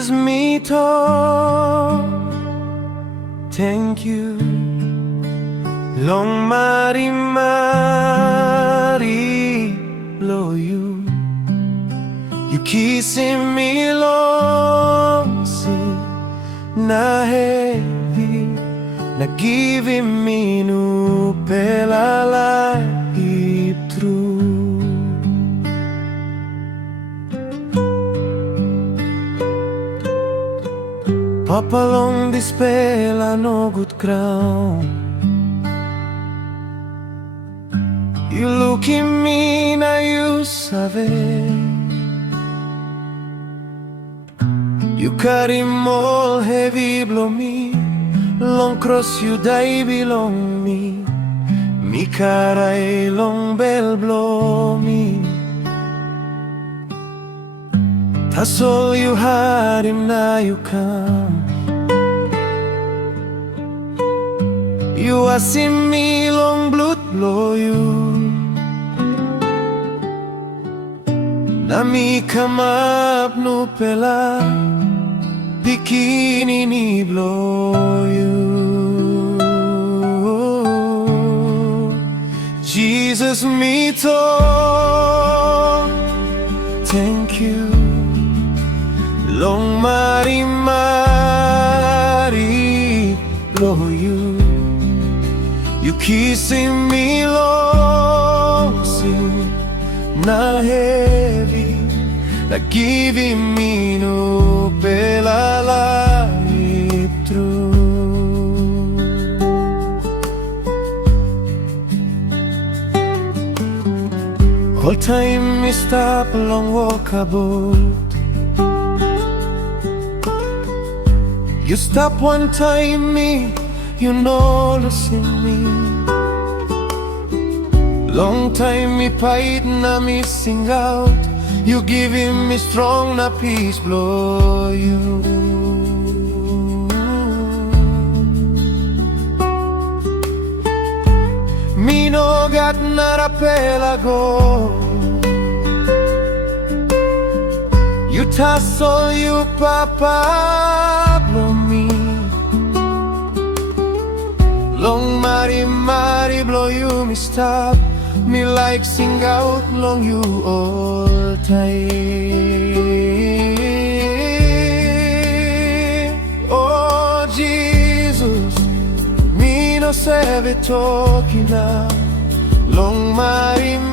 Jesus me Tok Thankyou Long Marimari Blo you kisim me long si na hevi na givim me nupela laip true. Papa long dispela no good crown. You look at me now you sabe. You carry more heavy blow me. Long cross you die belong me. Me carry long bell blow me. That's all you had him now you come. You are seeing me long blood blow you. Na mi come up nupela bikini ni blow you. Jesus me Tok Thankyou Long Marimari Blo you kissing me long sin na hevi na givim me nupela laip true. Whole time me stop along walk about. You stop one time me, you know listen me. Long time me fight na me sing out. You giving me strong na peace blow you. Me no got not a pelago. You tassel you Papa blow me. Long Marimari Blo you me stop. Me like sing out long you all time. Oh Jesus, me no save talking now. Long Marimari